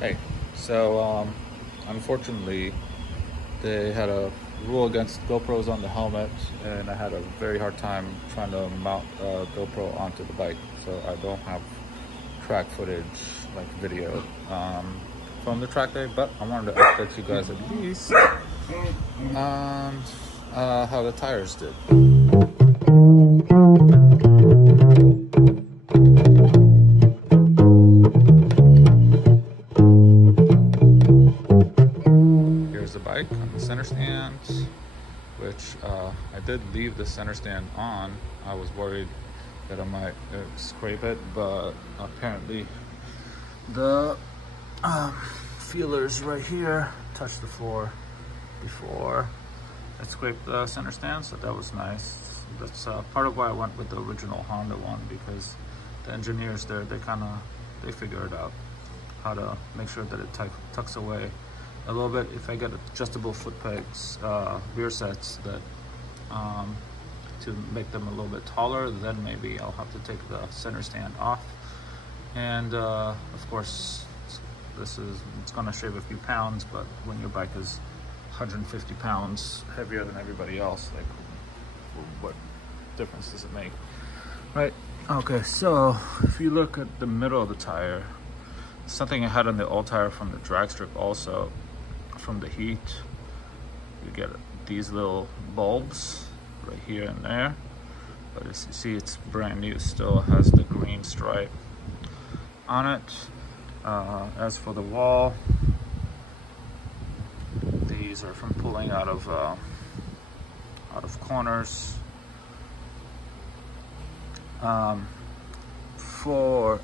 Hey, so unfortunately, they had a rule against GoPros on the helmet, and I had a very hard time trying to mount a GoPro onto the bike. So I don't have track footage, like video, from the track day, but I wanted to update you guys at least on how the tires did. Here's the bike on the center stand, which I did leave the center stand on. I was worried that I might scrape it, but apparently the feelers right here touched the floor before I scraped the center stand, so that was nice. That's part of why I went with the original Honda one, because the engineers there, they figure it out how to make sure that it tucks away a little bit. If I get adjustable foot pegs, rear sets that to make them a little bit taller, then maybe I'll have to take the center stand off. And of course, it's gonna shave a few pounds, but when your bike is 150 pounds heavier than everybody else, like, what difference does it make, right? Okay, so if you look at the middle of the tire, something I had on the old tire from the drag strip also, from the heat, you get these little bulbs right here and there, but as you see, it's brand new, still has the green stripe on it. As for the wall, these are from pulling out of corners. For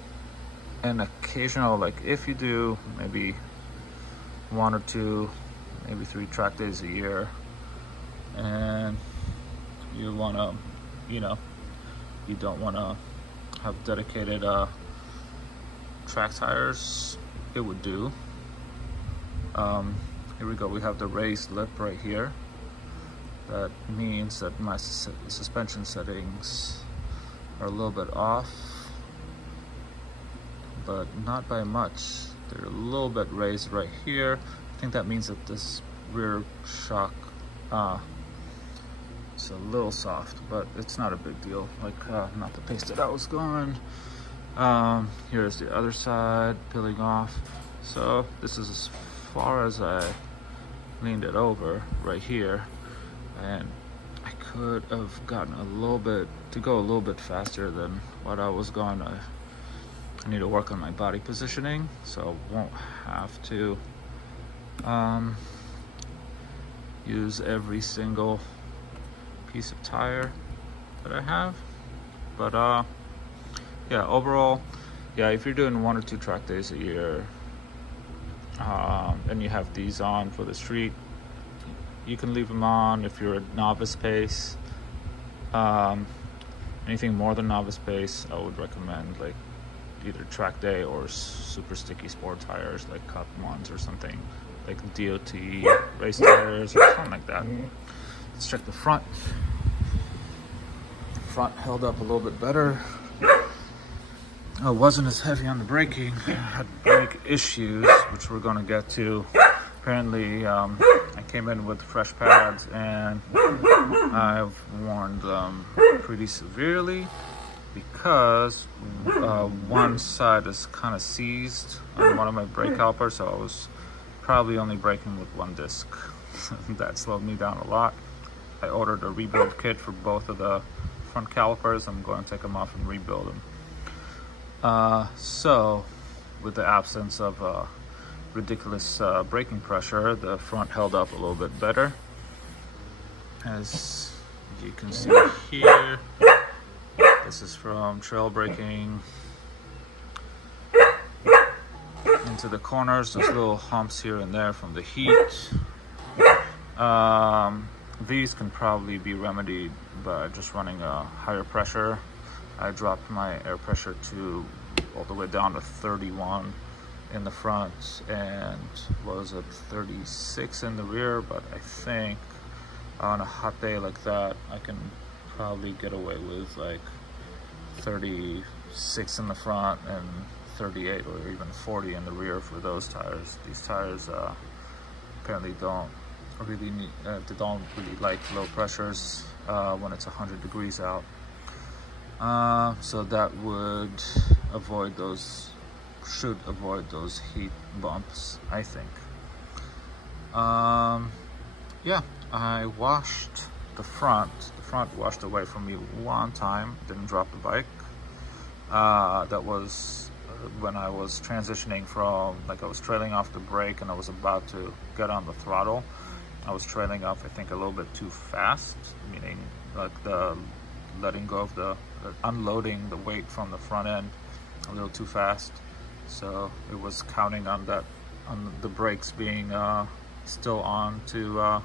an occasional, like if you do maybe 1 or 2, maybe 3 track days a year, and you want to, you don't want to have dedicated track tires, it would do. Here we go, we have the raised lip right here. That means that my suspension settings are a little bit off, but not by much. They're a little bit raised right here. I think that means that this rear shock it's a little soft, but it's not a big deal. Like, not the pace that I was going. Here's the other side peeling off. So this is as far as I leaned it over right here, and I could have gotten to go a little bit faster than what I was going. I need to work on my body positioning, so I won't have to use every single piece of tire that I have. But yeah, overall, yeah, if you're doing 1 or 2 track days a year, and you have these on for the street, you can leave them on. If you're a novice pace, anything more than novice pace, I would recommend like either track day or super sticky sport tires, like Cup ones or something, like DOT race tires or something like that. Let's check the front. Front held up a little bit better. I wasn't as heavy on the braking. I had brake issues, which we're going to get to. Apparently, I came in with fresh pads, and I've worn them pretty severely because one side is kind of seized on one of my brake calipers, so I was probably only braking with one disc. That slowed me down a lot. I ordered a rebuild kit for both of the front calipers. I'm going to take them off and rebuild them. So with the absence of ridiculous braking pressure, the front held up a little bit better. As you can see here, this is from trail braking into the corners. There's little humps here and there from the heat. These can probably be remedied by just running a higher pressure. I dropped my air pressure to all the way down to 31 in the front and was at 36 in the rear, but I think on a hot day like that, I can probably get away with like 36 in the front and 38 or even 40 in the rear for those tires. These tires apparently don't really need, they don't really like low pressures when it's 100 degrees out. So that would avoid those, should avoid those heat bumps, I think. Yeah, I washed the front. The front washed away from me one time, didn't drop the bike. That was when I was transitioning from, like, I was trailing off the brake and I was about to get on the throttle. I was trailing off, I think, a little bit too fast, meaning like the letting go of the unloading the weight from the front end a little too fast. So it was counting on that, on the brakes being still on to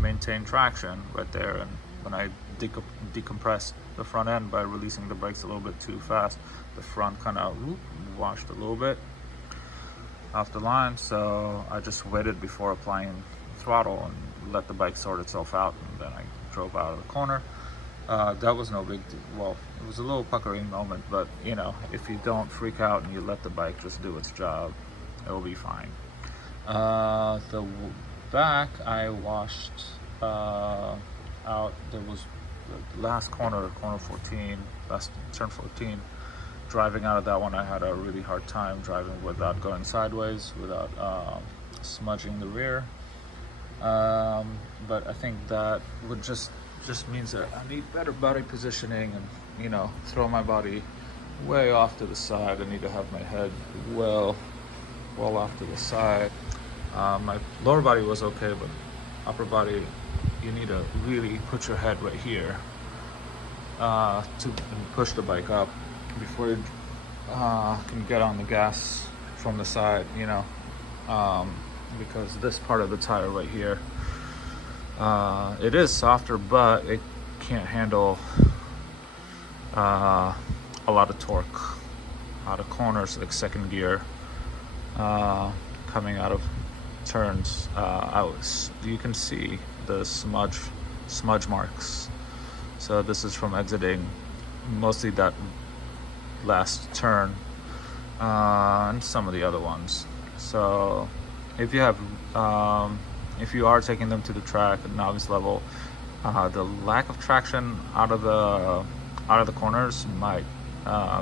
maintain traction right there. And when I decompressed the front end by releasing the brakes a little bit too fast, the front kind of washed a little bit off the line. So I just waited before applying throttle and let the bike sort itself out, and then I drove out of the corner. That was no big deal. Well, it was a little puckering moment, but you know, if you don't freak out and you let the bike just do its job, it'll be fine. The back I washed out. There was the last corner 14, last turn 14. Driving out of that one, I had a really hard time driving without going sideways, without smudging the rear. But I think that would just means that I need better body positioning, and you know, throw my body way off to the side. I need to have my head well off to the side. My lower body was okay, but upper body, you need to really put your head right here to push the bike up before you can get on the gas from the side, you know, because this part of the tire right here, it is softer, but it can't handle a lot of torque out of corners, like second gear, coming out of turns. You can see the smudge marks. So this is from exiting mostly that last turn and some of the other ones. So if you have if you are taking them to the track at novice level, the lack of traction out of the corners might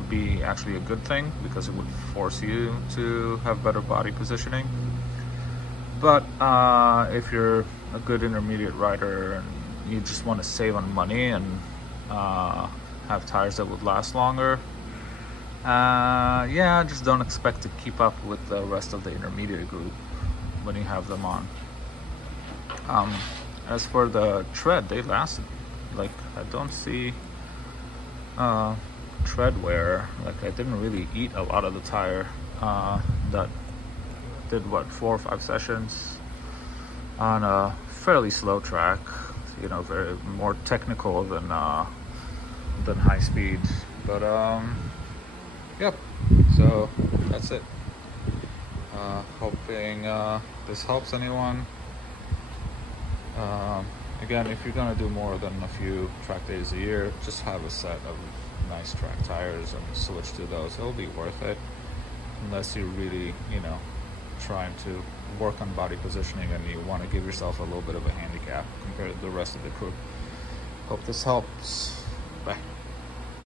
be actually a good thing, because it would force you to have better body positioning. But if you're a good intermediate rider and you just want to save on money and have tires that would last longer, yeah, just don't expect to keep up with the rest of the intermediate group when you have them on. As for the tread, they lasted. Like, I don't see tread wear. Like, I didn't really eat a lot of the tire. That did what, 4 or 5 sessions on a fairly slow track, you know, very more technical than high speed. But yep, so that's it. Hoping this helps anyone. Again, if you're gonna do more than a few track days a year, just have a set of nice track tires and switch to those. It'll be worth it, unless you're really, you know, trying to work on body positioning and you want to give yourself a little bit of a handicap compared to the rest of the crew. Hope this helps. Bye.